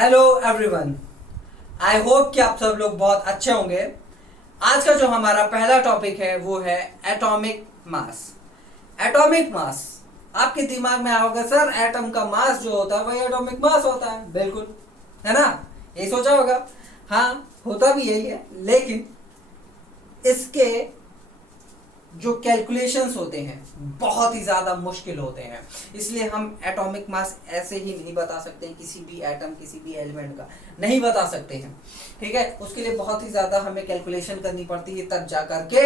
Hello everyone, I hope कि आप सब लोग बहुत अच्छे होंगे। आज का जो हमारा पहला टॉपिक है वो है एटॉमिक मास। एटॉमिक मास, आपके दिमाग में आओगे सर एटम का मास जो होता है वही एटॉमिक मास होता है। बिल्कुल, है ना? यही सोचा होगा। हाँ, होता भी यही है, लेकिन इसके जो कैलकुलेशंस होते हैं बहुत ही ज्यादा मुश्किल होते हैं। इसलिए हम एटॉमिक मास ऐसे ही नहीं बता सकते हैं, किसी भी एटम किसी भी एलिमेंट का नहीं बता सकते हैं। ठीक है, उसके लिए बहुत ही ज्यादा हमें कैलकुलेशन करनी पड़ती है, तब जा करके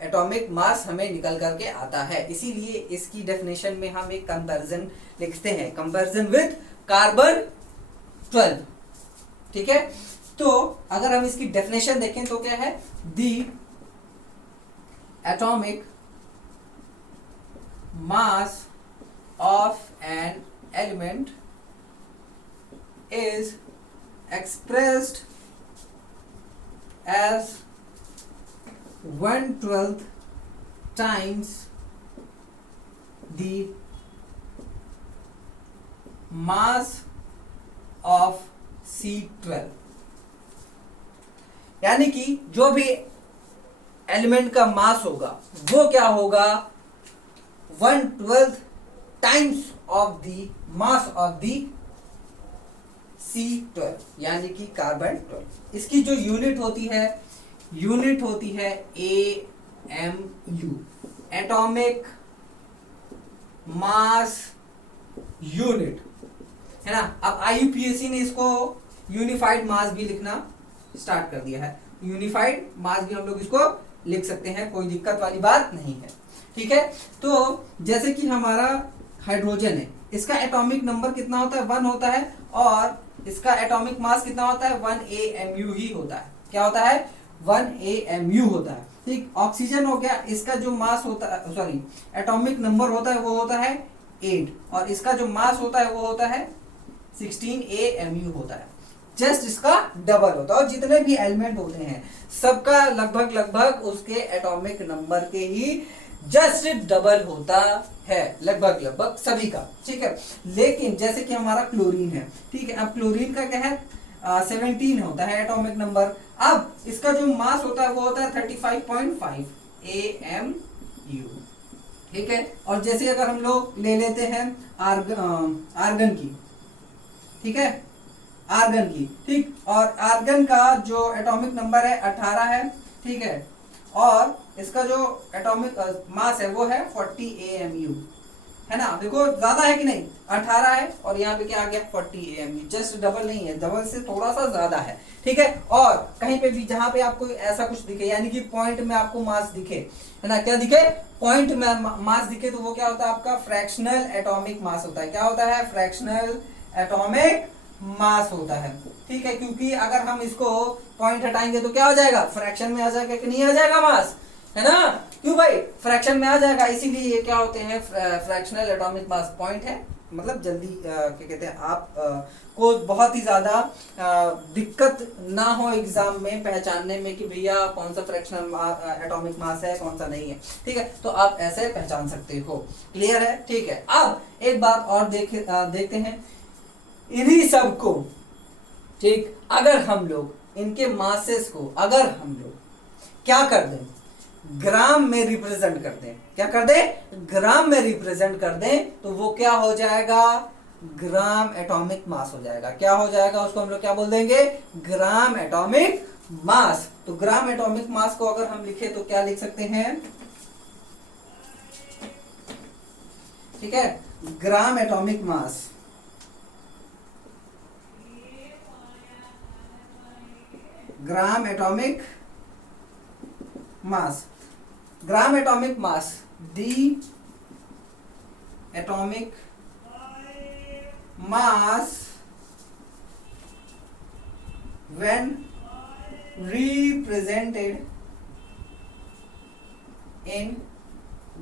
एटॉमिक मास हमें निकल करके आता है। इसीलिए इसकी डेफिनेशन में हम एक कंपैरिजन लिखते हैं, कंपैरिजन विद कार्बन 12। ठीक है, तो अगर हम इसकी डेफिनेशन देखें तो क्या है? दी atomic mass of an element is expressed as 1/12 times the mass of C12। यानी कि जो भी एलिमेंट का मास होगा वो क्या होगा? 1/12 times of the mass of the C12, यानी कि कार्बन 12। इसकी जो यूनिट होती है AMU, एटॉमिक मास यूनिट, है ना? अब IUPAC ने इसको यूनिफाइड मास भी लिखना स्टार्ट कर दिया है। यूनिफाइड मास भी हम लोग इसको लिख सकते हैं, कोई दिक्कत वाली बात नहीं है। ठीक है, तो जैसे कि हमारा हाइड्रोजन है, इसका एटॉमिक नंबर कितना होता है? 1 होता है, और इसका एटॉमिक मास कितना होता है? 1 AMU ही होता है। क्या होता है? 1 AMU होता है। ठीक, ऑक्सीजन हो गया, इसका जो मास होता है, सॉरी, एटॉमिक नंबर होता है वो होता है 8, और इसका जो मास होता है वो होता है 16 AMU होता है। जस्ट इसका डबल होता है, और जितने भी एलिमेंट होते हैं सबका लगभग उसके एटॉमिक नंबर के ही जस्ट डबल होता है, लगभग सभी का। ठीक है, लेकिन जैसे कि हमारा क्लोरीन है, ठीक है, अब क्लोरीन का क्या है? 17 होता है एटॉमिक नंबर। अब इसका जो मास होता है वो होता है 35.5 AMU। ठीक है, और जैसे अगर हम लोग ले लेते हैं आर्गन की, ठीक है, आर्गन की, ठीक, और आर्गन का जो एटॉमिक नंबर है 18 है। ठीक है, और इसका जो एटॉमिक मास है वो है 40 AMU, है ना? देखो ज्यादा है कि नहीं? 18 है, और यहाँ पे क्या आ गया? 40 AMU। जस्ट डबल नहीं है, डबल से थोड़ा सा ज्यादा है। ठीक है, और कहीं पे भी जहां पे आपको ऐसा कुछ दिखे, यानी कि पॉइंट में आपको मास दिखे, है ना? क्या दिखे? पॉइंट में मास दिखे, तो वो क्या होता है? आपका फ्रैक्शनल एटॉमिक मास होता है। क्या होता है? फ्रैक्शनल एटॉमिक मास होता है। ठीक है, क्योंकि अगर हम इसको पॉइंट हटाएंगे तो क्या हो जाएगा? फ्रैक्शन में आ जाएगा कि नहीं आ जाएगा मास, है ना? क्यों भाई? फ्रैक्शन में आ जाएगा, इसीलिए ये क्या होते हैं? Fractional atomic mass. पॉइंट है मतलब जल्दी क्या कहते हैं, आप को बहुत ही ज्यादा दिक्कत ना हो एग्जाम में पहचानने में कि भैया कौन सा फ्रैक्शनल एटॉमिक मास है, कौन सा नहीं है। ठीक है, तो आप ऐसे पहचान सकते हो। क्लियर है? ठीक है, अब एक बात और देखते हैं इन्हीं सब को। ठीक, अगर हम लोग इनके मासेस को अगर हम लोग क्या कर दें? ग्राम में रिप्रेजेंट कर दें। क्या कर दें? ग्राम में रिप्रेजेंट कर दें, तो वो क्या हो जाएगा? ग्राम एटॉमिक मास हो जाएगा। क्या हो जाएगा? उसको हम लोग क्या बोल देंगे? Gram atomic mass. तो ग्राम एटॉमिक मास को अगर हम लिखे तो क्या लिख सकते हैं? ठीक है, gram atomic mass, gram atomic mass, gram atomic mass, the atomic mass when represented in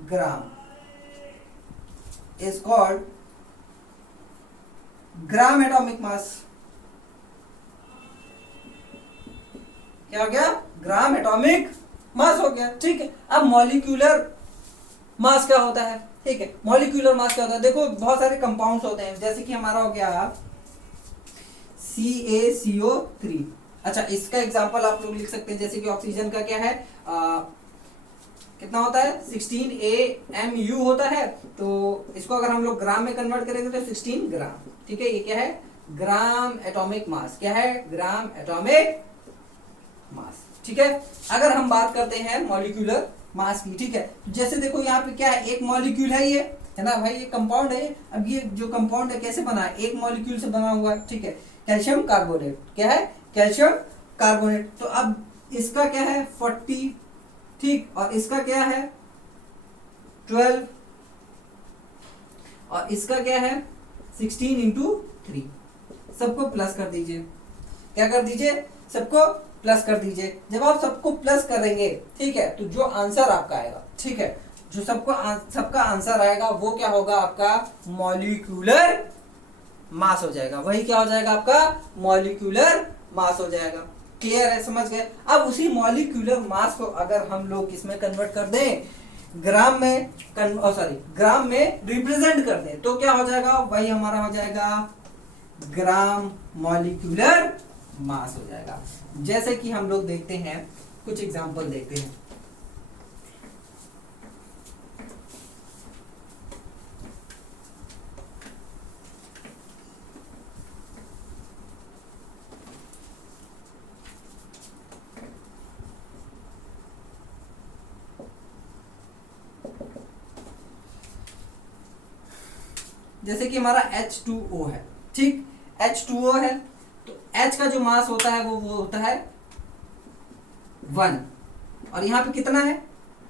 gram is called gram atomic mass. क्या हो गया? ग्राम एटॉमिक मास हो गया। ठीक है, अब मॉलिक्यूलर मास क्या होता है? ठीक है, मॉलिक्यूलर मास क्या होता है? देखो बहुत सारे कंपाउंड्स होते हैं, जैसे कि हमारा हो गया CaCO3। अच्छा, इसका एग्जांपल आप लोग लिख सकते हैं, जैसे कि ऑक्सीजन का क्या है, कितना होता है 16 AMU होता है। तो इसको अगर हम लोग ग्राम में कन्वर्ट करेंगे तो 16 ग्राम। ठीक है, ये क्या है, ग्राम एटॉमिक मास। क्या है, ग्राम एटॉमिक मास। ठीक है, अगर हम बात करते हैं मॉलिक्यूलर मास की, ठीक है, जैसे देखो यहाँ पे क्या है, एक मॉलिक्यूल है ये, है ना भाई, ये कंपाउंड है। अब ये जो कंपाउंड है कैसे बना है, एक मॉलिक्यूल से बना हुआ है। ठीक है, कैल्शियम कार्बोनेट। क्या है, कैल्शियम कार्बोनेट। तो अब इसका क्या है 40, ठीक, और इसका क्या है 12, और इसका क्या है 16 इंटू 3। सबको प्लस कर दीजिए। क्या कर दीजिए, सबको प्लस कर दीजिए। जब आप सबको प्लस करेंगे, ठीक है, तो जो आंसर आपका आएगा, ठीक है, जो सबका आंसर आएगा वो क्या होगा, आपका मॉलिक्यूलर मास हो जाएगा। वही क्या हो जाएगा, आपका मॉलिक्यूलर मास हो जाएगा। क्लियर है, समझ गए। अब उसी मॉलिक्यूलर मास को अगर हम लोग इसमें कन्वर्ट कर दें, ग्राम में ग्राम में रिप्रेजेंट कर दें, तो क्या हो जाएगा, वही हमारा हो जाएगा ग्राम मॉलिक्यूलर मास हो जाएगा। जैसे कि हम लोग देखते हैं, कुछ एग्जांपल देखते हैं। जैसे कि हमारा H2O है, ठीक, H2O है, तो H का जो मास होता है वो होता है 1, और यहाँ पे कितना है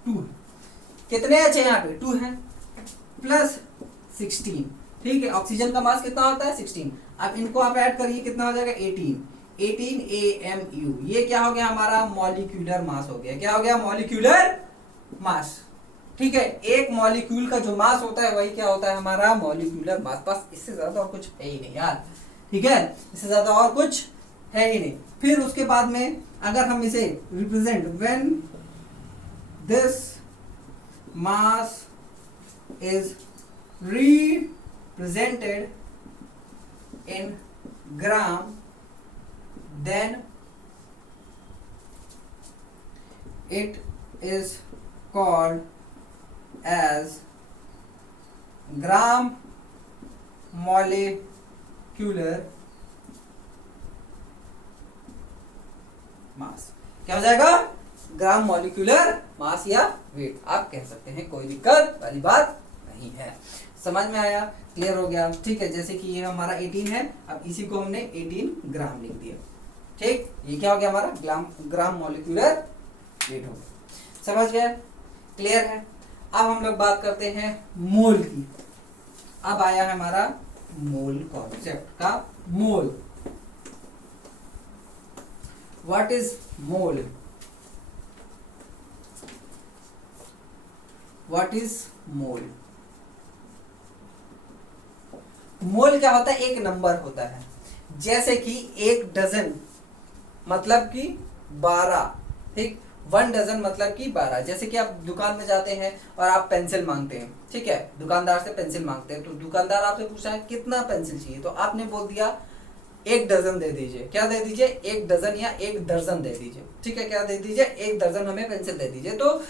2। कितने H है यहाँ पे, 2 है, प्लस 16। ठीक है, ऑक्सीजन का मास कितना होता है 16। अब इनको आप ऐड करिए, कितना हो जाएगा 18 AMU। ये क्या हो गया, हमारा मॉलिक्यूलर मास हो गया। क्या हो गया, मॉलिक्यूलर मास। ठीक है, एक मॉलिक्यूल का जो मास होता है वही क्या होता है, हमारा मॉलिक्यूलर मास। बस इससे ज्यादा और कुछ है ही नहीं यार। ठीक है, इससे ज्यादा और कुछ है ही नहीं। फिर उसके बाद में अगर हम इसे represent, when this mass is represented in gram, then it is called as gram molecular मास। क्या हो जाएगा, ग्राम मॉलिक्यूलर मास या वेट आप कह सकते हैं, कोई दिक्कत वाली बात नहीं है। समझ में आया, क्लियर हो गया। ठीक है, जैसे कि ये हमारा 18 है, अब इसी को हमने 18 ग्राम लिख दिया। ठीक, ये क्या हो गया, हमारा ग्राम मॉलिक्यूलर वेट हो गया। समझ गया, क्लियर है। अब हम लोग बात करते हैं मोल की। अब आया है हमारा मोल कॉन्सेप्ट का। Mole, what is mole, what is mole. Mole क्या होता है, एक नंबर होता है। जैसे कि 1 डजन मतलब कि 12, ठीक, 1 डजन मतलब कि 12। जैसे कि आप दुकान में जाते हैं और आप पेंसिल मांगते हैं, ठीक है, दुकानदार से पेंसिल मांगते हैं, तो दुकानदार आपसे पूछा है कितना पेंसिल चाहिए, तो आपने बोल दिया 1 डजन दे दीजिए। क्या दे दीजिए, 1 डजन या 1 दर्जन दे दीजिए। ठीक है, क्या दे दीजिए, 1 दर्जन हमें पेंसिल दे दीजिए। तो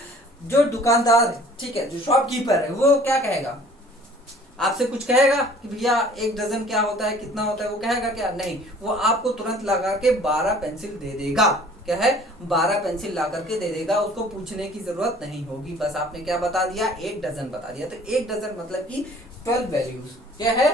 जो दुकानदार, ठीक है, जो शॉपकीपर है, वो क्या कहेगा, आपसे कुछ कहेगा कि भैया 1 डजन क्या होता है, कितना होता है, वो कहेगा क्या, नहीं, वो आपको तुरंत लगा के 12 पेंसिल दे देगा। क्या है, 12 पेंसिल ला करके दे देगा, उसको पूछने की जरूरत नहीं होगी। बस आपने क्या बता दिया, 1 डजन बता दिया। तो 1 डजन मतलब कि 12 वैल्यूज। क्या है,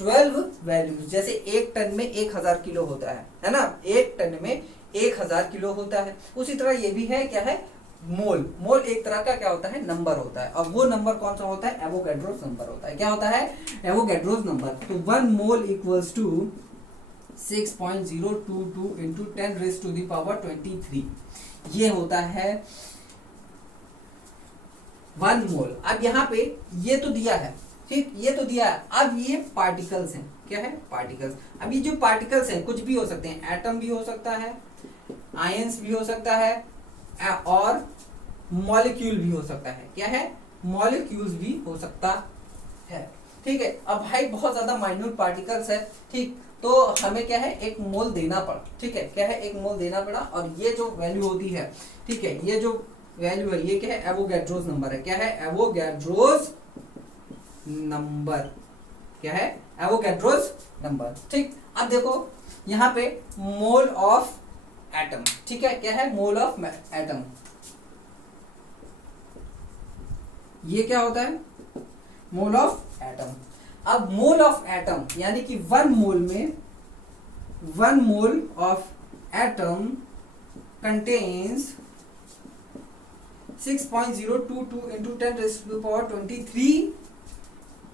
12 वैल्यूज। जैसे 1 टन में 1000 किलो होता है ना, 1 टन में 1000 किलो होता है। उसी तरह ये भी है, क्या है, मोल। मोल एक तरह का क्या होता है, नंबर होता है। और वो नंबर कौन सा होता है, एवोगैड्रोस नंबर होता है। क्या होता है, एवोगैड्रोस नंबर। तो 1 मोल इक्वल्स टू 6.022 इंटू 10⁻23। ये होता है 1 मोल। अब यहाँ पे ये तो दिया है, ठीक, ये तो दिया है। अब ये पार्टिकल्स हैं। क्या है, पार्टिकल्स। अब ये जो पार्टिकल्स हैं कुछ भी हो सकते हैं, एटम भी हो सकता है, आयंस भी हो सकता है, और मॉलिक्यूल भी हो सकता है। क्या है, मॉलिक्यूल्स भी हो सकता है। ठीक है, अब भाई बहुत ज्यादा माइन्यूट पार्टिकल्स है, ठीक, तो हमें क्या है, एक मोल देना पड़ा, ठीक है, क्या है, एक मोल देना पड़ा, और ये जो वैल्यू होती है, ठीक है, ये जो वैल्यू है ये क्या है, एवोगैड्रोस नंबर है, क्या है, एवोगैड्रोस नंबर, क्या है, एवोगैड्रोस नंबर, ठीक। अब देखो यहाँ पे मोल ऑफ एटम, ठीक है, क्या है, मोल ऑफ एटम, ये क्या होता है, मोल ऑफ एटम। अब मोल ऑफ एटम यानी कि वन मोल में, one mole of atom contains 6.022 into 10⁻23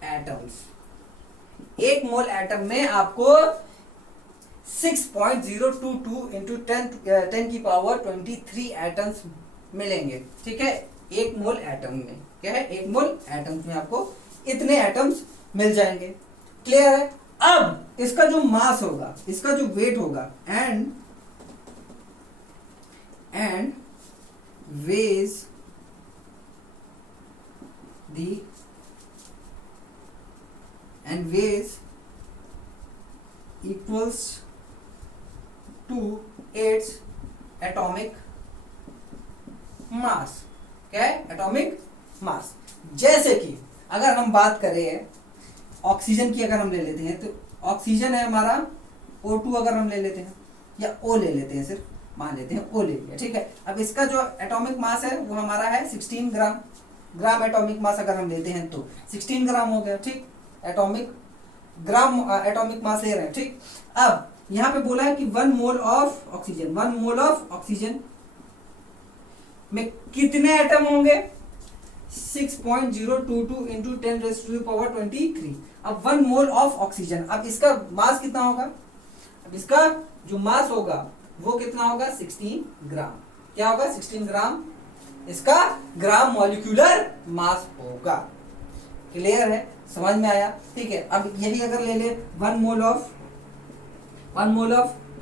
atoms. एक मोल एटम में आपको 6.022 into 10⁻23 एटम्स मिलेंगे, ठीक है, एक मोल एटम में, क्या है, एक मोल एटम्स में आपको इतने एटम्स मिल जाएंगे। क्लियर है। अब इसका जो मास होगा, इसका जो वेट होगा, and weighs the and weighs equals to its atomic mass, क्या है, एटॉमिक मास। जैसे कि अगर हम बात करें ऑक्सीजन की, अगर हम ले लेते हैं तो ऑक्सीजन है हमारा O2, अगर हम ले लेते हैं या O ले लेते हैं, सिर्फ मान लेते हैं O ले लिया, ठीक है। अब इसका जो एटॉमिक मास है वो हमारा है 16 ग्राम, ग्राम एटॉमिक मास अगर हम लेते हैं तो 16 ग्राम हो गया, ठीक, एटॉमिक ग्राम एटॉमिक मास ले रहे हैं, ठीक। अब यहां पे बोला है कि one mole of oxygen, one mole of oxygen में कितने एटम होंगे, 6.022 into 10⁻23। अब वन मोल ऑफ ऑक्सीजन, अब इसका मास कितना होगा, अब इसका जो मास होगा वो कितना होगा, 16 ग्राम, क्या होगा, 16 ग्राम इसका ग्राम मॉलिक्यूलर मास होगा। क्लियर है, समझ में आया, ठीक है। अब यही अगर ले ले वन मोल ऑफ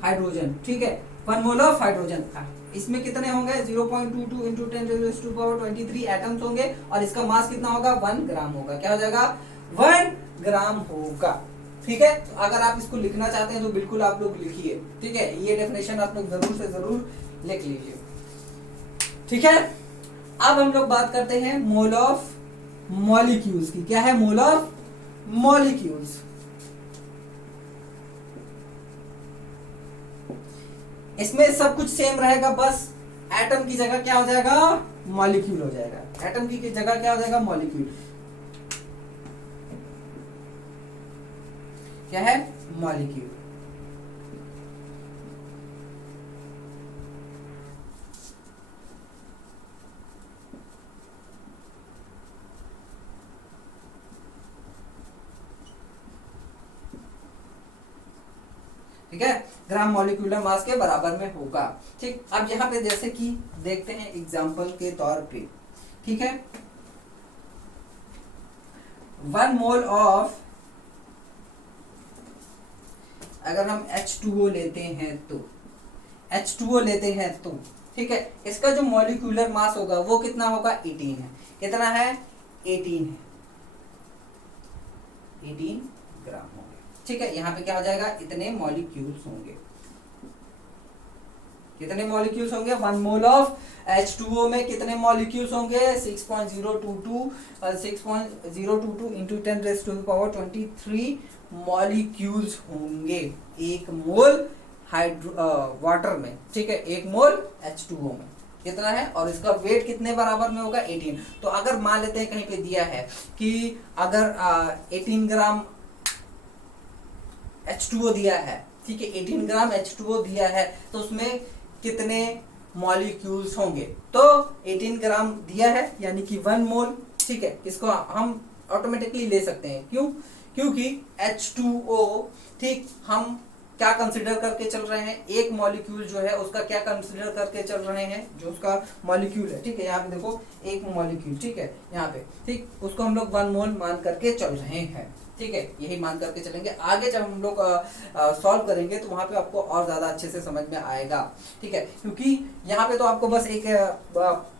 हाइड्रोजन, ठीक है, वन मोल ऑफ हाइड्रोजन, इसमें कितने होंगे, 0.22 into 10⁻23 एटम्स होंगे, और इसका मास कितना होगा, 1 ग्राम होगा, क्या हो जाएगा, 1 ग्राम होगा, ठीक है। तो अगर आप इसको लिखना चाहते हैं तो बिल्कुल आप लोग लिखिए, ठीक है, ये डेफिनेशन आप लोग जरूर से जरूर लिख लीजिए, ठीक है। अब हम लोग बात करते हैं मोल ऑफ मॉलिक्यूल्स की, क्या है, मोल ऑफ मॉलिक्यूल्स। इसमें सब कुछ सेम रहेगा, बस एटम की जगह क्या हो जाएगा, मॉलिक्यूल हो जाएगा, एटम की जगह क्या हो जाएगा, मॉलिक्यूल, क्या है, मॉलिक्यूल। ठीक है, ग्राम मॉलिक्यूलर मास के बराबर में होगा, ठीक। अब यहाँ पे जैसे कि देखते हैं एग्जांपल के तौर पे, ठीक है, वन मोल ऑफ, अगर हम H2O लेते हैं तो, H2O लेते हैं तो, ठीक है, इसका जो मॉलिक्यूलर मास होगा वो कितना होगा, 18 है, कितना है, 18 है, 18 ग्राम होगा, ठीक है। यहाँ पे क्या हो जाएगा, इतने मॉलिक्यूल्स होंगे, कितने मॉलिक्यूल्स होंगे, वन मोल ऑफ H2O में कितने मॉलिक्यूल्स होंगे, 6.022 into 10⁻23 मॉलिक्यूल्स होंगे एक मोल वाटर में, ठीक है, एक मोल H2O में कितना है, और इसका वेट कितने बराबर में होगा, 18। तो अगर मान लेते हैं कहीं पे दिया है कि अगर 18 ग्राम H2O दिया है, ठीक है, 18 ग्राम H2O दिया है, तो उसमें कितने मॉलिक्यूल्स होंगे, तो 18 ग्राम दिया है यानी कि 1 मोल, ठीक है, इसको हम ऑटोमेटिकली ले सकते हैं, क्यों, क्योंकि H2O, ठीक, हम क्या कंसिडर करके चल रहे हैं, एक मॉलिक्यूल जो है उसका क्या कंसिडर करके चल रहे हैं, जो उसका मॉलिक्यूल है, ठीक है, यहाँ पे देखो एक मॉलिक्यूल, ठीक है, यहाँ पे, ठीक, उसको हम लोग 1 मोल मान करके चल रहे हैं, ठीक है, यही मान करके चलेंगे। आगे जब हम लोग सॉल्व करेंगे तो वहां पे आपको और ज्यादा अच्छे से समझ में आएगा, ठीक है, क्योंकि यहाँ पे तो आपको बस एक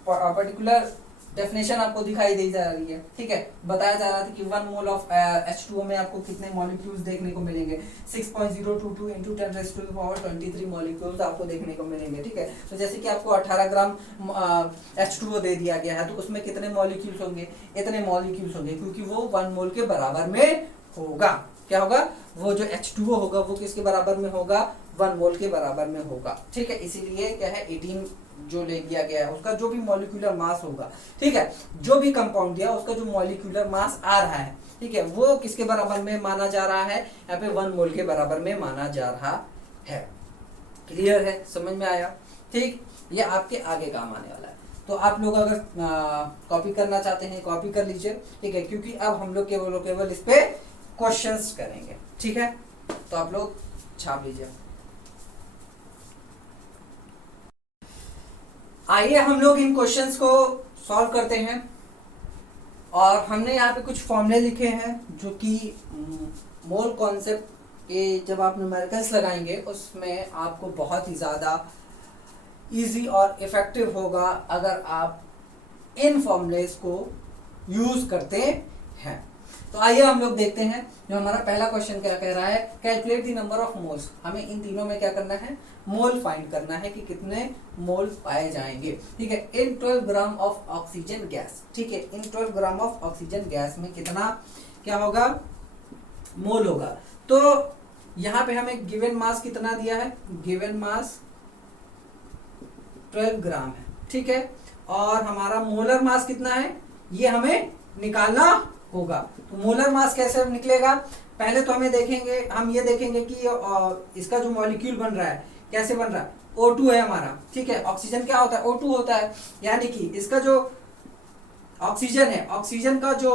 पर्टिकुलर डेफिनेशन आपको दिखाई दी जा रही है, ठीक है। बताया जा रहा था कि 1 मोल ऑफ H2O में आपको कितने मॉलिक्यूल्स देखने को मिलेंगे, 6.022 इंटू 10⁻23 मॉलिक्यूल्स आपको देखने को मिलेंगे, ठीक है। तो जैसे कि आपको 18 ग्राम H2O दे दिया गया है, तो उसमें कितने मॉलिक्यूल्स होंगे, इतने मॉलिक्यूल्स होंगे, क्योंकि वो 1 मोल के बराबर में होगा। क्या होगा, वो जो H2O होगा वो किसके बराबर में होगा, 1 मोल के बराबर में होगा, ठीक है। इसीलिए क्या है 18 जो ले लिया गया है, उसका जो भी मॉलिक्यूलर मास होगा, ठीक है, जो भी कंपाउंड दिया उसका जो मॉलिक्यूलर मास आ रहा है, ठीक है, वो किसके बराबर में माना जा रहा है, यहाँ पे 1 मोल के बराबर में माना जा रहा है। क्लियर है, समझ में आया, ठीक। ये आपके आगे काम आने वाला है। तो आप लोग अगर कॉपी करना चाहते हैं कॉपी कर लीजिए, ठीक है, क्योंकि अब हम लोग केवल इस पे क्वेश्चंस करेंगे, ठीक है। तो आप लोग छाप लीजिए। आइए हम लोग इन क्वेश्चंस को सॉल्व करते हैं। और हमने यहाँ पे कुछ फॉर्मूले लिखे हैं जो कि मोल कॉन्सेप्ट के जब आप न्यूमेरिकल्स लगाएंगे उसमें आपको बहुत ही ज़्यादा इजी और इफेक्टिव होगा अगर आप इन फॉर्मूलेस को यूज़ करते हैं। तो आइए हम लोग देखते हैं, जो हमारा पहला क्वेश्चन क्या कह रहा है, calculate the number of moles. हमें इन तीनों में क्या करना है, मोल फाइंड करना है कि कितने मोल पाए जाएंगे, ठीक है, इन 12 ग्राम ऑफ ऑक्सीजन गैस, ठीक है, इन 12 ग्राम ऑफ ऑक्सीजन गैस में कितना क्या होगा, मोल होगा। तो यहाँ पे हमें गिवन मास कितना दिया है, गिवन मास 12 ग्राम है, ठीक है, और हमारा मोलर मास कितना है ये हमें निकालना होगा। तो मोलर मास कैसे निकलेगा, पहले तो हम ये देखेंगे कि इसका जो मॉलिक्यूल बन रहा है कैसे बन रहा है, O2 है हमारा, ठीक है, ऑक्सीजन क्या होता है, O2 होता है, यानी कि इसका जो ऑक्सीजन है, ऑक्सीजन का जो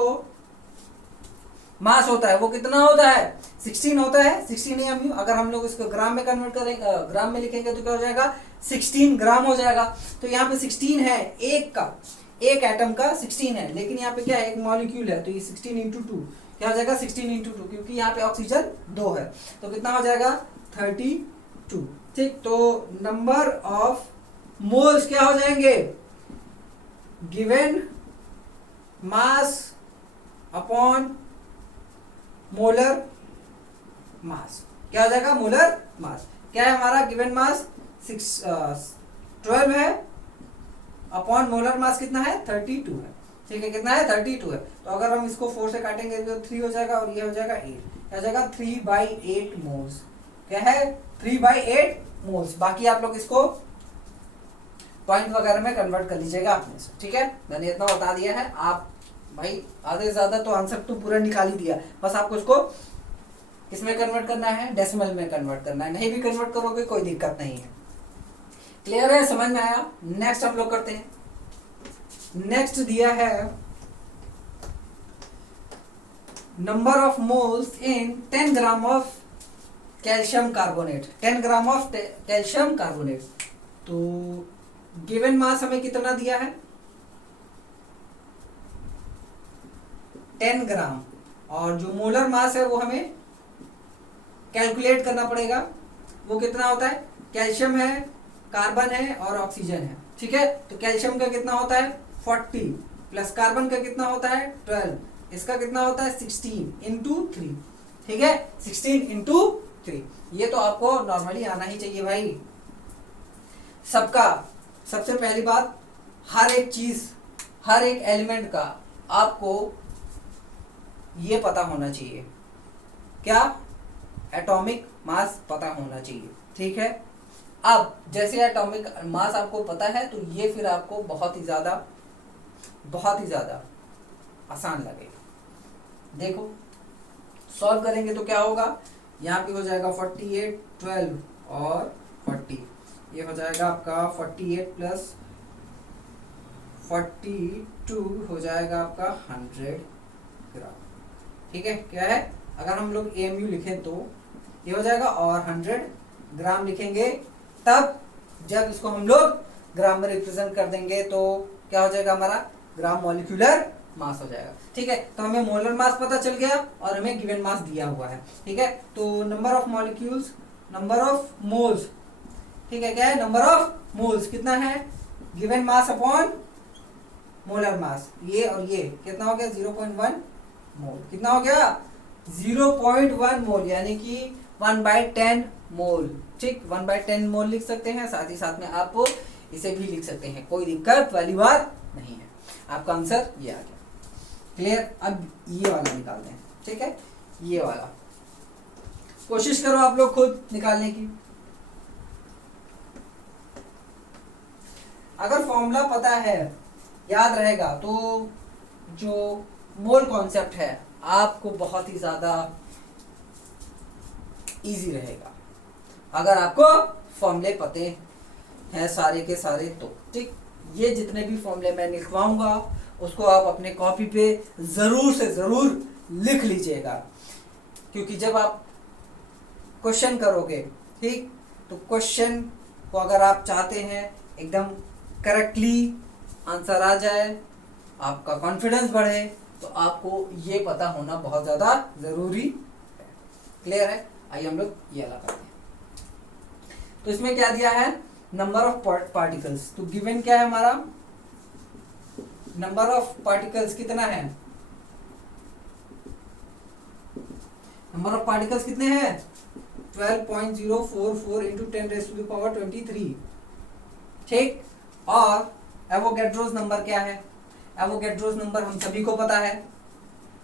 मास होता है वो कितना होता है, 16 होता है, 16 AMU। अगर हम लोग इसको ग्राम में कन्वर्ट करेंगे, ग्राम में लिखेंगे तो क्या हो जाएगा, 16 ग्राम हो जाएगा। तो यहाँ पे 16 है, एक एटम का 16 है, लेकिन यहाँ पे क्या है, एक मॉलिक्यूल है, तो ये 16 इंटू 2 क्या हो जाएगा, 16 इंटू 2, क्योंकि यहाँ पे ऑक्सीजन 2 है, तो कितना हो जाएगा 32, ठीक। तो नंबर ऑफ मोल्स क्या हो जाएंगे, given mass upon molar mass, क्या हो जाएगा, मोलर मास। क्या है हमारा गिवन मास 12 है, अपॉन मोलर मास कितना है, 32 है, ठीक है, कितना है, 32 है। तो अगर हम इसको 4 से काटेंगे तो 3 हो जाएगा, और ये हो जाएगा 8, क्या हो जाएगा 3/8 मोल्स, क्या है 3/8 मोल्स। बाकी आप लोग इसको पॉइंट वगैरह में कन्वर्ट कर लीजिएगा अपने से, ठीक है। मैंने इतना बता दिया है, आप भाई आधे से ज्यादा तो आंसर तो पूरा निकाल ही दिया, बस आपको इसको किसमें कन्वर्ट करना है, डेसिमल में कन्वर्ट करना है, नहीं भी कन्वर्ट करोगे कोई दिक्कत नहीं है। क्लियर है, समझ में आया। नेक्स्ट हम लोग करते हैं। नेक्स्ट दिया है number of moles in 10 gram of calcium carbonate, 10 gram of calcium carbonate. तो गिवन मास हमें कितना दिया है, 10 ग्राम, और जो मोलर मास है वो हमें कैलकुलेट करना पड़ेगा, वो कितना होता है, कैल्शियम है, कार्बन है और ऑक्सीजन है, ठीक है। तो कैल्शियम का कितना होता है 40 प्लस कार्बन का कितना होता है 12, इसका कितना होता है 16 इंटू 3, ठीक है, 16 इंटू 3। ये तो आपको नॉर्मली आना ही चाहिए भाई सबका। सबसे पहली बात, हर एक चीज, हर एक एलिमेंट का आपको ये पता होना चाहिए, क्या, एटॉमिक मास पता होना चाहिए, ठीक है। अब जैसे एटॉमिक मास आपको पता है तो ये फिर आपको बहुत ही ज्यादा आसान लगेगा। देखो सॉल्व करेंगे तो क्या होगा, यहाँ पे हो जाएगा 48, 12 और 40, ये हो जाएगा आपका 48 प्लस 42 हो जाएगा आपका 100 ग्राम, ठीक है। क्या है, अगर हम लोग AMU लिखें तो ये हो जाएगा, और 100 ग्राम लिखेंगे तब जब इसको हम लोग ग्राम में रिप्रेजेंट कर देंगे तो क्या हो जाएगा, हमारा ग्राम मॉलिक्यूलर मास हो जाएगा, ठीक है। तो हमें मोलर मास पता चल गया और हमें गिवन मास दिया हुआ है, ठीक है। तो number of molecules, number of moles, ठीक है, क्या है, नंबर ऑफ मोल्स कितना है, given mass upon molar mass, ये और ये कितना हो गया 0.1 मोल। कितना हो गया 0.1 मोल, यानी कि 1/10 मोल। ठीक, 1/10 मोल लिख सकते हैं, साथ ही साथ में आप इसे भी लिख सकते हैं, कोई दिक्कत वाली बात नहीं है। आपका आंसर ये आ गया। क्लियर। अब ये वाला निकालते हैं। ठीक है, ये वाला कोशिश करो आप लोग खुद निकालने की। अगर फॉर्मूला पता है, याद रहेगा, तो जो मोल कॉन्सेप्ट है आपको बहुत ही ज्यादा इजी रहेगा, अगर आपको फॉर्मूले पते हैं सारे के सारे तो। ठीक, ये जितने भी फॉर्मूले मैं लिखवाऊंगा उसको आप अपने कॉपी पे जरूर से जरूर लिख लीजिएगा, क्योंकि जब आप क्वेश्चन करोगे, ठीक, तो क्वेश्चन को अगर आप चाहते हैं एकदम करेक्टली आंसर आ जाए, आपका कॉन्फिडेंस बढ़े, तो आपको ये पता होना बहुत ज़्यादा ज़रूरी है। क्लियर है। आइए हम लोग ये वाला करते हैं। तो इसमें क्या दिया है, नंबर ऑफ पार्टिकल्स। तो गिवन क्या है हमारा, नंबर ऑफ पार्टिकल्स कितना है, नंबर ऑफ पार्टिकल्स कितने हैं 12.044 इंटू 10⁻23। ठीक, और एवोगैड्रोस नंबर क्या है, एवोगैड्रोस नंबर हम सभी को पता है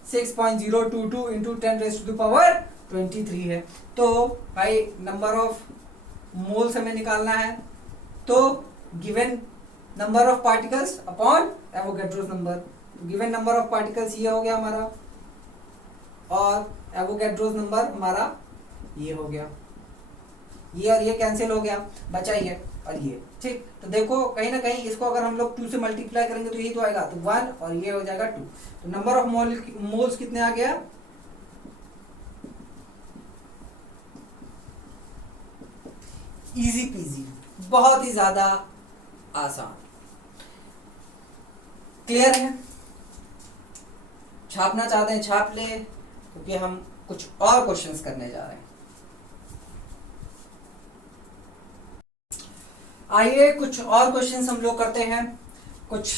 6.022 इंटू 10⁻23 है। तो भाई नंबर ऑफ मोल्स हमें निकालना है, तो given number of particles upon Avogadro's number. Given number of particles ये हो गया हमारा, और एवोगैड्रोस नंबर हमारा ये हो गया, ये और ये कैंसिल हो गया, बचा ये और ये। ठीक, तो देखो कहीं ना कहीं इसको अगर हम लोग 2 से मल्टीप्लाई करेंगे तो यही तो आएगा, तो 1 और ये हो जाएगा 2। तो नंबर ऑफ मोल्स कितने आ गया, इजी पीजी, बहुत ही ज्यादा आसान। क्लियर है। छापना चाहते हैं छाप ले, क्योंकि हम कुछ और क्वेश्चंस करने जा रहे हैं। आइए कुछ और क्वेश्चंस हम लोग करते हैं। कुछ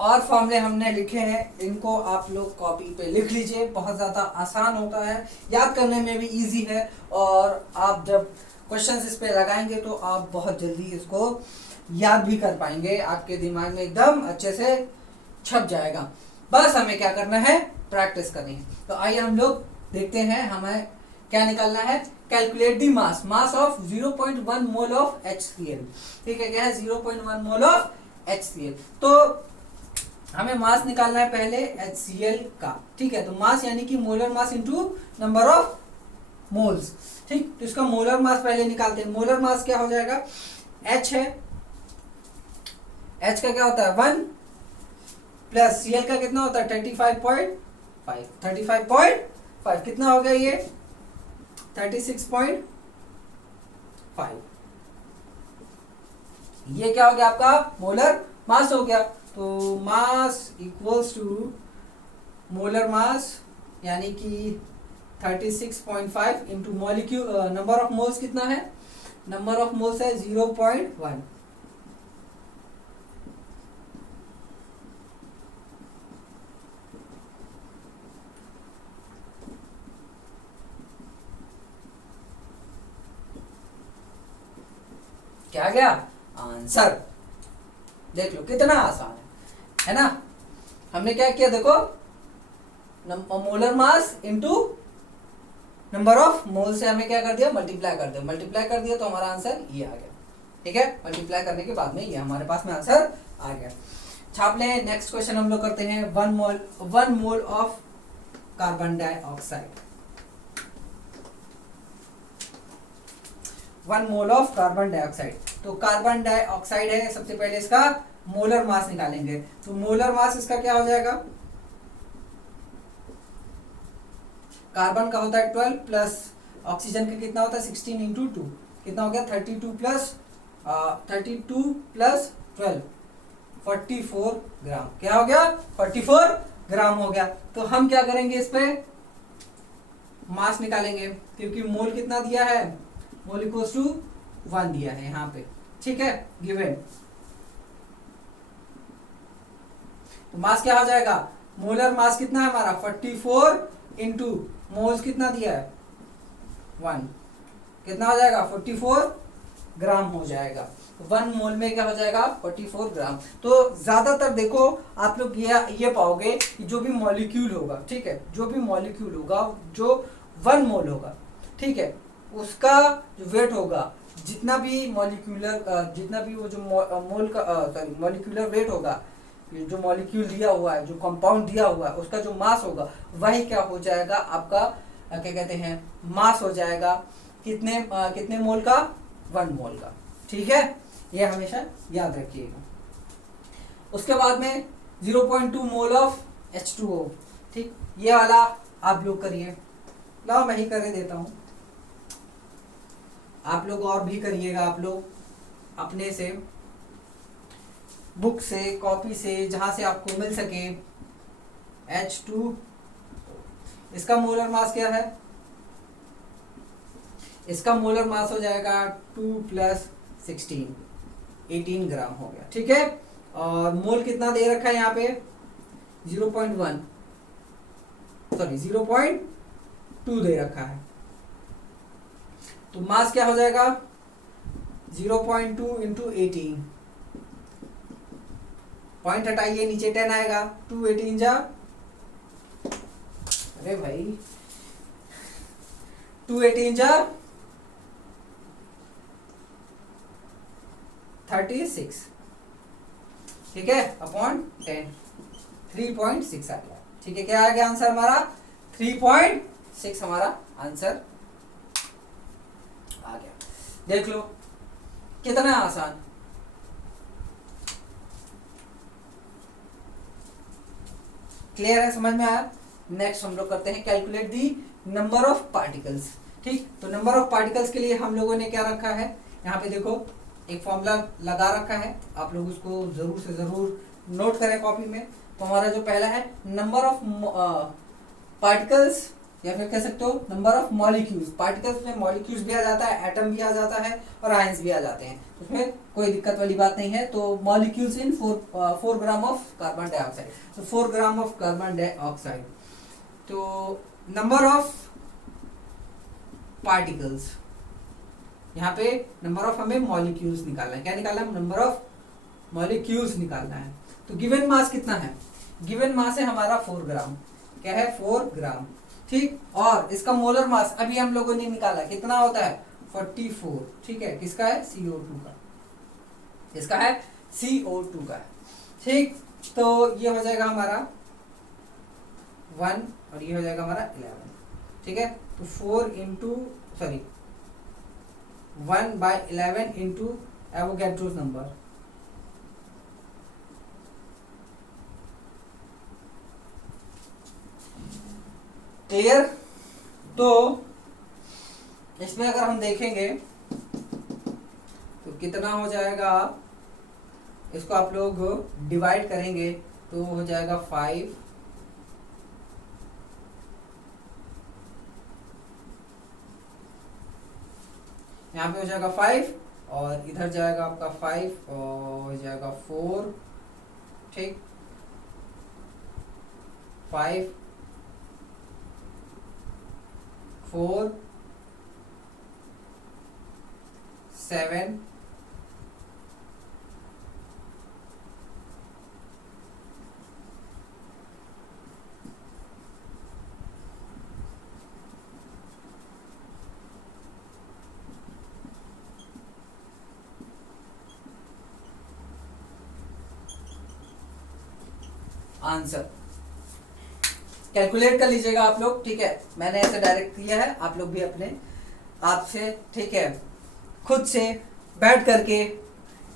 और फॉर्मूले हमने लिखे हैं, इनको आप लोग कॉपी पे लिख लीजिए, बहुत ज़्यादा आसान होता है, याद करने में भी इजी है, और आप जब क्वेश्चंस इस पे लगाएंगे तो आप बहुत जल्दी इसको याद भी कर पाएंगे, आपके दिमाग में एकदम अच्छे से छप जाएगा। बस हमें क्या करना है, प्रैक्टिस करनी है। तो आइए हम लोग देखते हैं हमें क्या निकालना है। Calculate the mass, mass of 0.1 mole of HCl। ठीक है, क्या है 0.1 मोल ऑफ HCl। तो हमें मास निकालना है पहले HCl का। ठीक है, तो मास यानी कि molar mass into number of moles. ठीक, तो इसका मोलर मास पहले निकालते हैं। मोलर मास क्या हो जाएगा, H है, H का क्या होता है 1 प्लस Cl का कितना होता है 35.5, 35.5 कितना हो गया ये 36.5। ये क्या हो गया आपका मोलर मास हो गया। तो मास इक्वल्स टू मोलर मास यानी कि 36.5 into molecule, number of moles कितना है, नंबर ऑफ मोल्स है 0.1। क्या गया आंसर, देख लो कितना आसान है ना। हमने क्या किया देखो, molar mass into number of mole से हमें क्या कर दिया, मल्टीप्लाई कर दिया, मल्टीप्लाई कर दिया तो हमारा आंसर ये आ गया। ठीक है, मल्टीप्लाई करने के बाद में ये हमारे पास में आंसर आ गया। छाप लें। नेक्स्ट क्वेश्चन हम लोग करते हैं 1 mole of carbon dioxide. 1 mole of carbon dioxide. तो कार्बन डाइऑक्साइड है, सबसे पहले इसका मोलर मास निकालेंगे। तो मोलर मास इसका क्या हो जाएगा, कार्बन का होता है 12 प्लस ऑक्सीजन का कितना होता है 16 इंटू 2, कितना हो गया 32 प्लस 12 44 ग्राम। क्या हो गया 44 ग्राम हो गया। तो हम क्या करेंगे, इस पे मास निकालेंगे, क्योंकि मोल कितना दिया है, मोल इक्वल्स टू 1 दिया है यहाँ पे। ठीक है, गिवन। तो मास क्या हो जाएगा, मोलर मास कितना है हमारा 44 इंटू मोल्स कितना दिया है 1, कितना हो जाएगा 44 ग्राम हो जाएगा। 1 मोल में क्या हो जाएगा 44 ग्राम। तो ज्यादातर देखो आप लोग ये पाओगे कि जो भी मॉलिक्यूल होगा, ठीक है, जो भी मॉलिक्यूल होगा जो 1 मोल होगा, ठीक है, उसका जो वेट होगा, जितना भी मॉलिक्यूलर जितना भी वो जो मोल का सॉरी मॉलिक्यूलर वेट होगा, जो मॉलिक्यूल दिया हुआ है, जो कंपाउंड दिया हुआ है, उसका जो मास होगा वही क्या हो जाएगा आपका क्या कहते हैं मास हो जाएगा, कितने मोल का 1 मोल का। ठीक है, ये हमेशा याद रखिएगा। उसके बाद में 0.2 मोल ऑफ H2O। ठीक, ये वाला आप लोग करिए, लाओ मैं ही कर देता हूं, आप लोग और भी करिएगा, आप लोग अपने से बुक से कॉपी से जहां से आपको मिल सके। H2, इसका मोलर मास क्या है, इसका मोलर मास हो जाएगा 2 + 16 18 ग्राम हो गया। ठीक है, और मोल कितना दे रखा है यहाँ पे 0.1 सॉरी 0.2 दे रखा है, तो मास क्या हो जाएगा 0.2 इंटू 18, पॉइंट हटाइए नीचे 10 आएगा, 2 18 जा, अरे भाई 2 18 जा 36, ठीक है, अपॉन 10 3.6 आ गया। ठीक है, क्या आ गया आंसर हमारा 3.6 हमारा आंसर आ गया। देख लो कितना आसान। क्लियर है, समझ में आया। नेक्स्ट हम लोग करते हैं calculate the number of particles. ठीक, तो नंबर ऑफ पार्टिकल्स के लिए हम लोगों ने क्या रखा है, यहाँ पे देखो एक फॉर्मूला लगा रखा है, आप लोग उसको जरूर से जरूर नोट करें कॉपी में। तो हमारा जो पहला है नंबर ऑफ पार्टिकल्स, या फिर कह सकते हो नंबर ऑफ मॉलिक्यूल्स। पार्टिकल्स में मॉलिक्यूल्स भी आ जाता है, एटम भी आ जाता है और आयंस भी आ जाते हैं, उसमें कोई दिक्कत वाली बात नहीं है। तो molecules in 4 gram of carbon dioxide, तो 4 ग्राम ऑफ कार्बन डाइऑक्साइड। तो नंबर ऑफ पार्टिकल्स, यहाँ पे नंबर ऑफ हमें मॉलिक्यूल्स निकालना है। क्या निकालना है, नंबर ऑफ मॉलिक्यूल्स निकालना है। तो गिवन मास कितना है, गिवन मास है हमारा 4 ग्राम, क्या है 4 ग्राम। ठीक, और इसका मोलर मास अभी हम लोगों ने निकाला, कितना होता है 44। ठीक है, किसका है CO2 का, इसका है CO2 का। ठीक, तो ये हो जाएगा हमारा 1 और ये हो जाएगा हमारा 11। ठीक है, तो 4 into sorry 1/11 into Avogadro's number. Clear. तो इसमें अगर हम देखेंगे तो कितना हो जाएगा, इसको आप लोग डिवाइड करेंगे तो हो जाएगा 5, यहाँ पे हो जाएगा 5 और इधर जाएगा आपका 5 और हो जाएगा 4। ठीक, 5 4 7 आंसर कैलकुलेट कर लीजिएगा आप लोग। ठीक है, मैंने ऐसे डायरेक्ट किया है, आप लोग भी अपने आप से ठीक है खुद से बैठ करके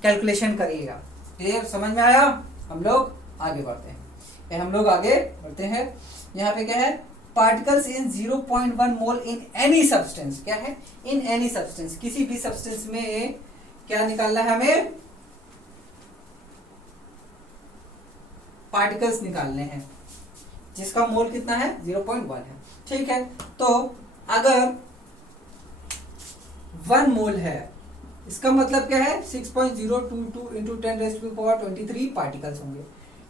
कैलकुलेशन करिएगा। क्लियर, समझ में आया। हम लोग आगे बढ़ते हैं, हम लोग आगे बढ़ते हैं। यहाँ पे क्या है, particles in 0.1 mole in any substance. क्या है, इन एनी सब्सटेंस, किसी भी सब्सटेंस में क्या निकालना है हमें, पार्टिकल्स निकालने हैं जिसका मोल कितना है 0.1 है। ठीक है, तो अगर 1 मोल है इसका मतलब क्या है 6.022 इंटू 10⁻23 पार्टिकल्स होंगे।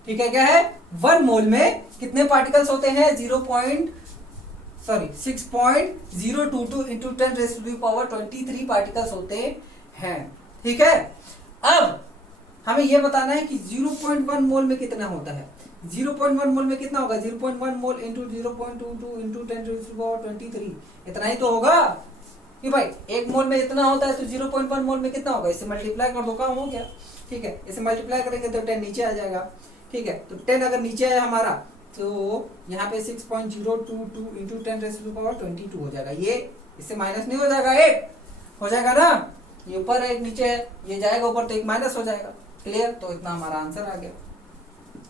ठीक है, क्या है, 1 मोल में कितने पार्टिकल्स होते हैं, 6.022 इंटू 10⁻23 पार्टिकल्स होते हैं। ठीक है, अब हमें यह बताना है कि 0.1 मोल में कितना होता है। 0.1 मोल में कितना होगा, 0.1 मोल इंटू 0.22 इंटू 10⁻23, इतना ही तो होगा कि भाई 1 मोल में इतना होता है, तो 0.1 मोल में कितना होगा, इससे मल्टीप्लाई कर दो, काम हो गया। ठीक है, इसे मल्टीप्लाई करेंगे तो 10 नीचे आ जाएगा। ठीक है, तो 10 अगर नीचे आया हमारा, तो यहाँ पे 6.022 इंटू 10⁻22 हो जाएगा। ये इससे माइनस नहीं हो जाएगा, 1 हो जाएगा ना, ये ऊपर है, एक नीचे है, ये जाएगा ऊपर तो एक माइनस हो जाएगा। क्लियर, तो इतना हमारा आंसर आ गया।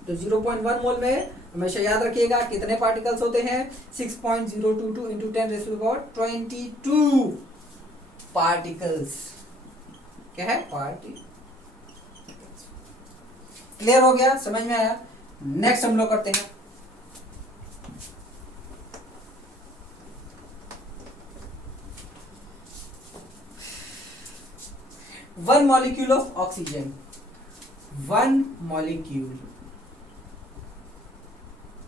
तो 0.1 मोल में हमेशा याद रखिएगा कितने पार्टिकल्स होते हैं, 6.022 इंटू 10⁻22 पार्टिकल्स। क्या है, पार्टिकल्स। क्लियर हो गया, समझ में आया। नेक्स्ट हम लोग करते हैं one molecule of oxygen. 1 molecule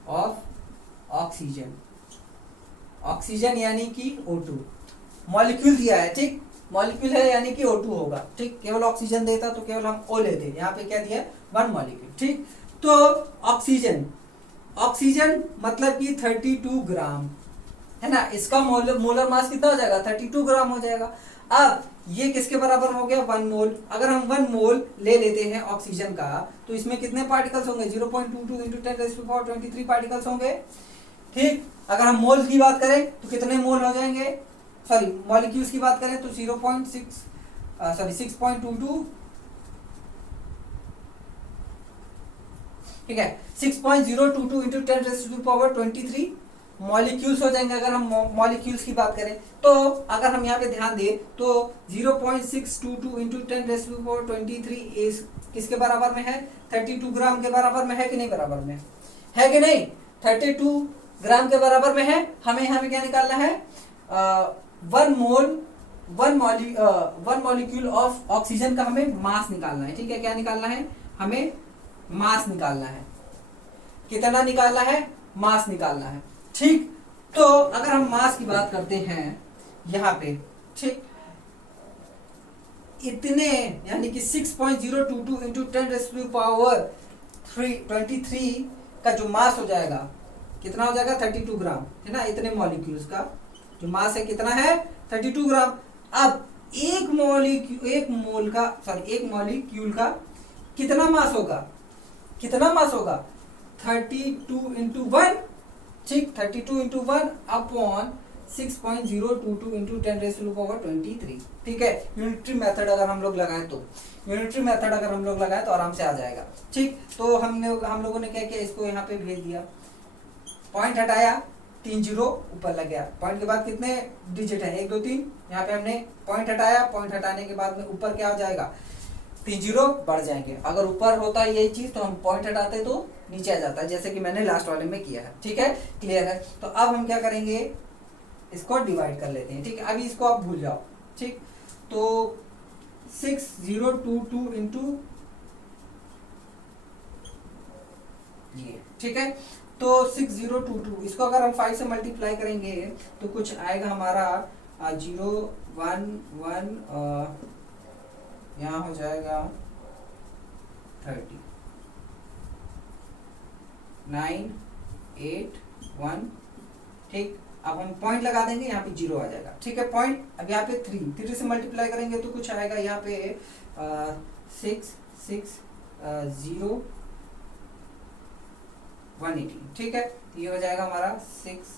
of oxygen, oxygen यानी कि O2, मॉलिक्यूल दिया है, ठीक, मॉलिक्यूल है यानी कि O2 होगा। ठीक, केवल ऑक्सीजन देता तो केवल हम O लेते, यहाँ पे क्या दिया है, 1 मॉलिक्यूल। ठीक, तो ऑक्सीजन, ऑक्सीजन मतलब कि 32 ग्राम है ना, इसका मोलर मास कितना हो जाएगा, 32 ग्राम हो जाएगा। अब ये किसके बराबर हो गया, 1 मोल। अगर हम 1 मोल ले लेते हैं ऑक्सीजन का, तो इसमें कितने पार्टिकल्स होंगे, 0.22 इंटू 10⁻23 पार्टिकल्स होंगे। ठीक, अगर हम मोल की बात करें तो कितने मोल हो जाएंगे, सॉरी मॉलिक्यूल्स की बात करें तो 6.22, ठीक है, 6.022 इंटू 10⁻23 मॉलिक्यूल्स हो जाएंगे। अगर हम मॉलिक्यूल्स की बात करें तो अगर हम यहाँ पे ध्यान दें तो 0.622 इंटू 10⁻23 इस किसके बराबर में है, 32 ग्राम के बराबर में है कि नहीं, बराबर में है कि नहीं, 32 ग्राम के बराबर में है। हमें यहाँ पे क्या निकालना है, 1 मॉलिक्यूल ऑफ ऑक्सीजन का हमें मास निकालना है। ठीक है, क्या निकालना है, हमें मास निकालना है। कितना निकालना है, मास निकालना है। ठीक, तो अगर हम मास की बात करते हैं यहाँ पे, ठीक, इतने यानी कि 6.022 इंटू 10⁻23 का जो मास हो जाएगा, कितना हो जाएगा, 32 ग्राम है ना। इतने मॉलिक्यूल्स का जो मास है कितना है, 32 ग्राम। अब एक मॉलिक्यूल का कितना मास होगा, कितना मास होगा, 32 इंटू 1, ठीक, 32 इंटू 1 अपॉन 6.022 इंटू 10⁻23। ठीक है, यूनिटरी मेथड अगर हम लोग लगाए तो, आराम से आ जाएगा। ठीक, तो हम लोगों ने क्या किया, इसको यहाँ पे भेज दिया, पॉइंट हटाया, 3 जीरो ऊपर लग गया। पॉइंट के बाद कितने डिजिट है, 1 2 3, यहाँ पे हमने पॉइंट हटाया, पॉइंट हटाने के बाद में ऊपर क्या हो जाएगा, 3 जीरो बढ़ जाएंगे। अगर ऊपर होता है यही चीज तो हम पॉइंट हटाते तो नीचे आ जाता है, जैसे कि मैंने लास्ट वाले में किया है। ठीक है, क्लियर है। तो अब हम क्या करेंगे, इसको डिवाइड कर लेते हैं। ठीक है, अभी इसको आप भूल जाओ। ठीक, तो 6022 इंटू ये, ठीक है, तो 6022 इसको अगर हम 5 से मल्टीप्लाई करेंगे तो कुछ आएगा हमारा 0 1 1, यहाँ हो जाएगा 30 9 8 1। ठीक, अब हम पॉइंट लगा देंगे, यहाँ पे 0 आ जाएगा। ठीक है, पॉइंट, अब यहाँ पे 3 से मल्टीप्लाई करेंगे तो कुछ आएगा यहाँ पे 6 6 0 180। ठीक है, ये हो जाएगा हमारा 6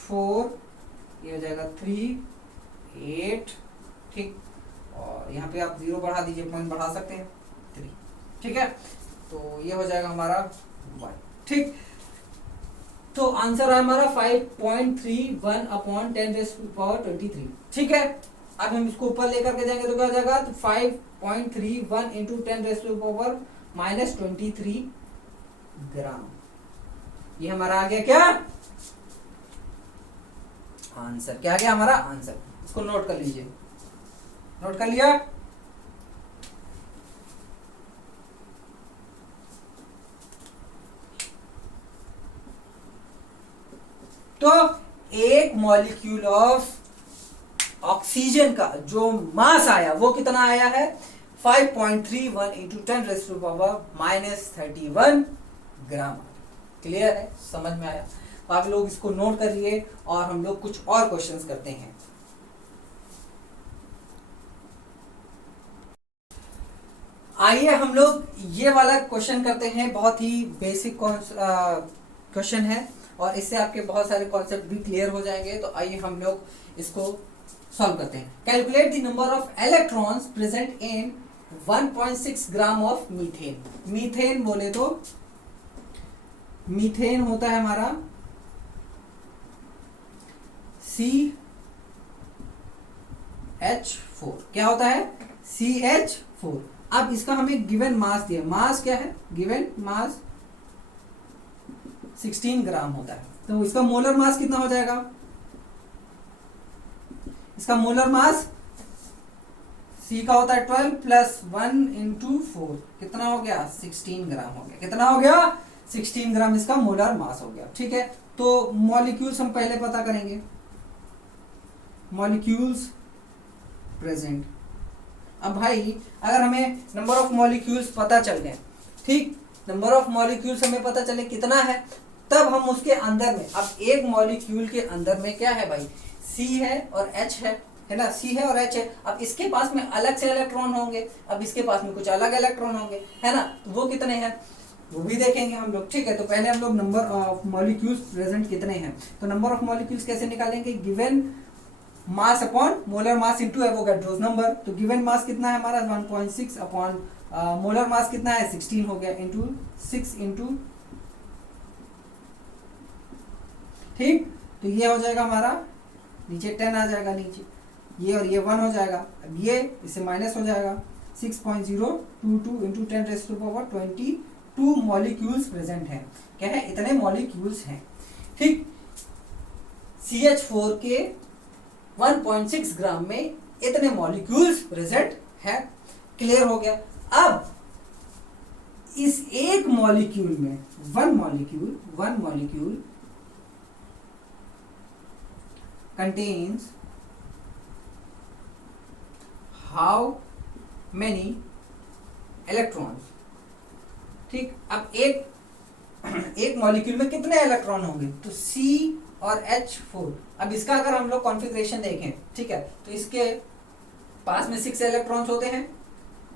4, ये हो जाएगा 3 8। ठीक, और यहाँ पे आप 0 बढ़ा दीजिए, पॉइंट बढ़ा सकते हैं 3। ठीक है, तो ये हो जाएगा हमारा 1। ठीक, तो आंसर है हमारा 5.31 अपॉन 10⁻23। ठीक है, अब हम इसको ऊपर लेकर के जाएंगे तो क्या हो जाएगा, तो 5.31 इंटू 10⁻23 ग्राम। ये हमारा आ गया क्या आंसर, क्या आ गया हमारा आंसर। इसको नोट कर लीजिए, नोट कर लिया। तो एक मॉलिक्यूल ऑफ ऑक्सीजन का जो मास आया वो कितना आया है 5.31 इंटू 10⁻⁻31 ग्राम। क्लियर है, समझ में आया? तो आप लोग इसको नोट करिए और हम लोग कुछ और क्वेश्चंस करते हैं। आइए हम लोग ये वाला क्वेश्चन करते हैं, बहुत ही बेसिक क्वेश्चन है और इससे आपके बहुत सारे कॉन्सेप्ट भी क्लियर हो जाएंगे। तो आइए हम लोग इसको सॉल्व करते हैं। Calculate the number of electrons present in 1.6 gram of methane. Methane बोले तो मीथेन होता है हमारा CH4। क्या होता है? CH4। अब इसका हमें गिवन मास दिया, मास क्या है? गिवन मास 16 ग्राम होता है। तो इसका मोलर मास कितना हो जाएगा? इसका मोलर मास C का होता है 12 प्लस 1 इंटू 4, कितना हो गया? 16 ग्राम हो गया। कितना हो गया? 16 ग्राम इसका मोलर मास हो गया। ठीक है, तो मॉलिक्यूल्स हम पहले पता करेंगे। Molecules present. अब भाई अगर हमें नंबर ऑफ मॉलिक्यूल्स पता चल गए, ठीक, नंबर ऑफ मॉलिक्यूल्स हमें पता चले कितना है, तब हम उसके अंदर में, अब एक मॉलिक्यूल के अंदर में क्या है भाई? C है और H है ना? C है और H है। अब इसके पास में अलग से इलेक्ट्रॉन होंगे, अब इसके पास में कुछ अलग इलेक्ट्रॉन होंगे, है ना? तो वो कितने हैं वो भी देखेंगे हम लोग। ठीक है, तो पहले हम लोग नंबर ऑफ मॉलिक्यूल्स प्रेजेंट कितने हैं, तो नंबर ऑफ मॉलिक्यूल्स कैसे निकालेंगे? Given mass upon molar mass into Avogadro's number. तो गिवन मास कितना है हमारा? 1.6 अपॉन मोलर मास कितना है? 16 हो गया, इंटू 6 इंटू, ठीक। तो ये हो जाएगा हमारा, नीचे 10 आ जाएगा, नीचे ये और ये 1 हो जाएगा। अब ये इससे माइनस हो जाएगा, 6.022 इंटू 10⁻22 मॉलिक्यूल्स प्रेजेंट हैं। क्या है? इतने मॉलिक्यूल्स हैं, ठीक। CH4 के 1.6 ग्राम में इतने मॉलिक्यूल्स प्रेजेंट है। क्लियर हो गया? अब इस एक मॉलिक्यूल में one molecule contains how many electrons, ठीक। अब एक मॉलिक्यूल में कितने इलेक्ट्रॉन होंगे? तो C और H4। अब इसका अगर हम लोग कॉन्फ़िगरेशन देखें, ठीक है, तो इसके पास में 6 इलेक्ट्रॉन्स होते हैं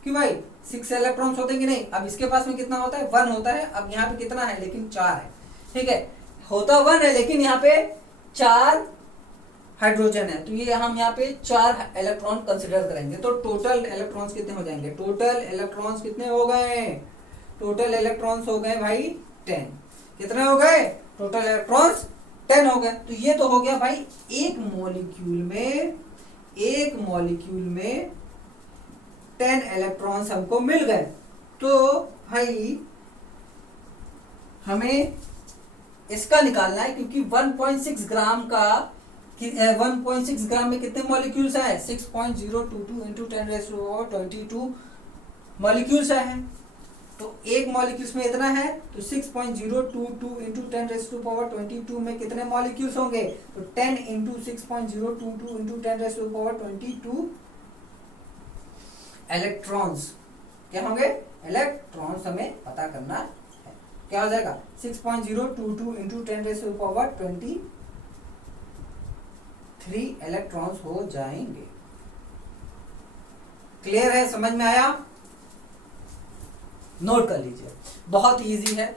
कि भाई 6 इलेक्ट्रॉन्स होते हैं कि नहीं? अब इसके पास में कितना होता है? 1 होता है। अब यहाँ पे कितना है? लेकिन 4 है, ठीक है। होता 1 है लेकिन यहाँ पे 4 हाइड्रोजन है, तो ये हम यहाँ पे 4 इलेक्ट्रॉन कंसिडर करेंगे। तो टोटल इलेक्ट्रॉन्स कितने हो जाएंगे? टोटल इलेक्ट्रॉन्स कितने हो गए? टोटल इलेक्ट्रॉन्स हो गए भाई 10। कितने हो गए? टोटल इलेक्ट्रॉन्स 10 हो गए। तो ये तो हो गया भाई एक मॉलिक्यूल में 10 इलेक्ट्रॉन्स हमको मिल गए। तो भाई हमें इसका निकालना है, क्योंकि 1.6 ग्राम का 1.6 ग्राम में कितने मॉलिक्यूल्स आए? 6.022 इंटू 10⁻22 मॉलिक्यूल्स आए हैं। तो एक मॉलिक्यूल्स में इतना है, तो 6.022 इंटू 10⁻22 में कितने मॉलिक्यूल्स होंगे? तो 10 इंटू 6.022 इंटू 10⁻22 इलेक्ट्रॉन्स। क्या होंगे? इलेक्ट्रॉन्स हमें पता करना है। क्या हो जाएगा? 6.022 इंटू 10⁻23 इलेक्ट्रॉन्स हो जाएंगे। क्लियर है? समझ में आया? नोट कर लीजिए, बहुत इजी है।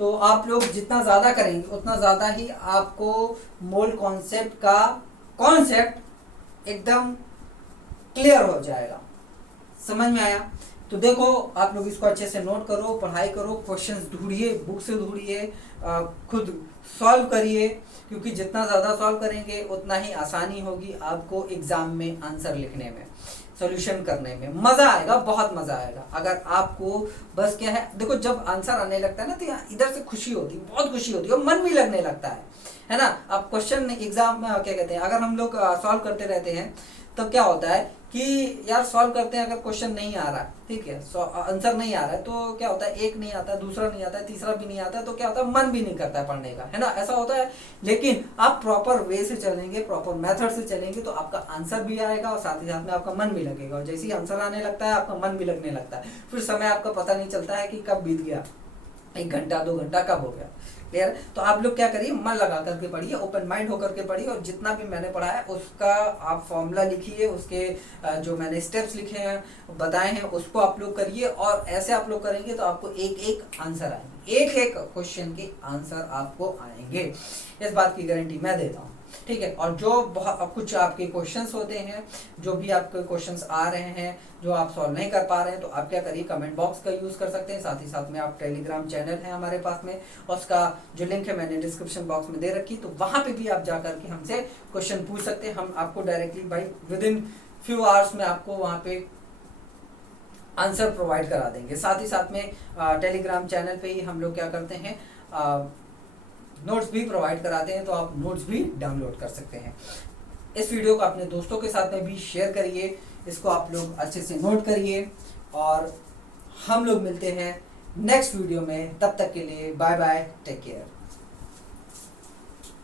तो आप लोग जितना ज़्यादा करेंगे उतना ज़्यादा ही आपको मोल कॉन्सेप्ट का कॉन्सेप्ट एकदम क्लियर हो जाएगा। समझ में आया? तो देखो आप लोग इसको अच्छे से नोट करो, पढ़ाई करो, क्वेश्चंस ढूंढिए, बुक से ढूंढिए, खुद सॉल्व करिए, क्योंकि जितना ज़्यादा सॉल्व करेंगे उतना ही आसानी होगी आपको एग्ज़ाम में आंसर लिखने में, सॉल्यूशन करने में मज़ा आएगा, बहुत मज़ा आएगा। अगर आपको बस क्या है, देखो जब आंसर आने लगता है ना तो इधर से खुशी होती है, बहुत खुशी होती है और मन भी लगने लगता है ना। अब क्वेश्चन एग्जाम में क्या कहते हैं, अगर हम लोग सॉल्व करते रहते हैं तो क्या होता है कि यार सॉल्व करते हैं, अगर क्वेश्चन नहीं आ रहा है, ठीक है, आंसर नहीं आ रहा है, तो क्या होता है, एक नहीं आता, दूसरा नहीं आता है, तीसरा भी नहीं आता है, तो क्या होता है, मन भी नहीं करता है पढ़ने का, है ना, ऐसा होता है। लेकिन आप प्रॉपर वे से चलेंगे, प्रॉपर मेथड से चलेंगे, तो आपका आंसर भी आएगा और साथ ही साथ में आपका मन भी लगेगा, और जैसे ही आंसर आने लगता है आपका मन भी लगने लगता है, फिर समय आपका पता नहीं चलता है कि कब बीत गया, 1 घंटा 2 घंटा कब हो गया। क्लियर? तो आप लोग क्या करिए, मन लगा करके पढ़िए, ओपन माइंड होकर के पढ़िए, और जितना भी मैंने पढ़ा है उसका आप फॉर्मूला लिखिए, उसके जो मैंने स्टेप्स लिखे हैं, बताए हैं, उसको आप लोग करिए, और ऐसे आप लोग करेंगे तो आपको एक एक आंसर आएंगे, एक एक क्वेश्चन के आंसर आपको आएंगे, इस बात की गारंटी मैं देता हूँ, ठीक है। और जो बहुत कुछ आपके क्वेश्चंस होते हैं, जो भी आपके क्वेश्चंस आ रहे हैं जो आप सॉल्व नहीं कर पा रहे हैं, तो आप क्या करिए, कमेंट बॉक्स का यूज कर सकते हैं, साथ ही साथ में आप टेलीग्राम चैनल है हमारे पास में, उसका जो लिंक है मैंने डिस्क्रिप्शन बॉक्स में दे रखी, तो वहां पे भी आप जा करके हमसे क्वेश्चन पूछ सकते हैं, हम आपको डायरेक्टली भाई विद इन फ्यू आवर्स में आपको वहां पे आंसर प्रोवाइड करा देंगे। साथ ही साथ में टेलीग्राम चैनल पे ही हम लोग क्या करते हैं, नोट्स भी प्रोवाइड कराते हैं, तो आप नोट्स भी डाउनलोड कर सकते हैं। इस वीडियो को अपने दोस्तों के साथ में भी शेयर करिए, इसको आप लोग अच्छे से नोट करिए, और हम लोग मिलते हैं नेक्स्ट वीडियो में, तब तक के लिए बाय बाय, टेक केयर।